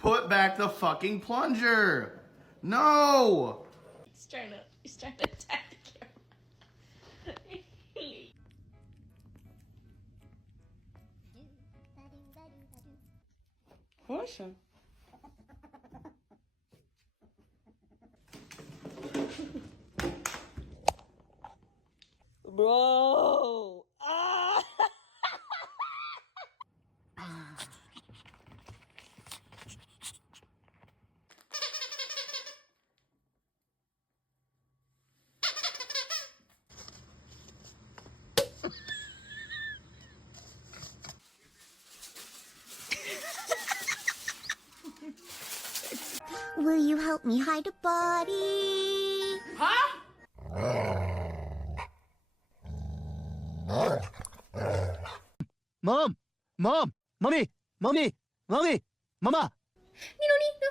Put back the fucking plunger. No. He's trying to attack the camera. Proszę. Bro! Ah! Will you help me hide a body? Mom! Mom! Mommy! Mommy! Mommy! Mama! Nino, Nino,